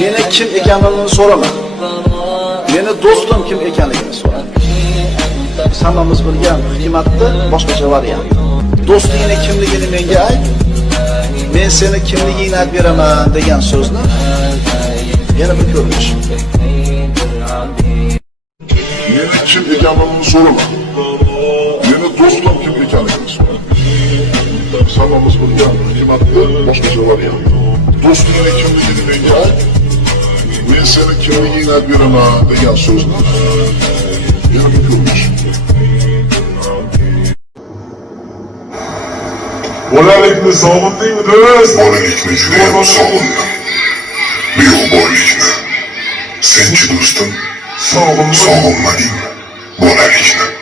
Meni kim ekanligini so'rama. Meni do'stim kim ekanligini so'ra. Hammamiz bilgan hikmatni boshqacha variant. Do'stingning kimligini menga ayt. Men seni kimligingni aytib beraman degan so'zni yana bir ko'rinish. Meni kim ekanligini so'rama. Meni do'stim kim ekanligini so'ra. Hammamiz bilgan hikmatni boshqacha variant. Do'stingning kimligini menga ayt. Men seni kimligingni aytib beraman degan so'zni yana bir ko'rinish. Bolalikni sog'indingmi do'st? Bolalikni judayam sog'indim. Beg'uborlikni. Senchi do'stim, sog'inmadingmi bolalikni?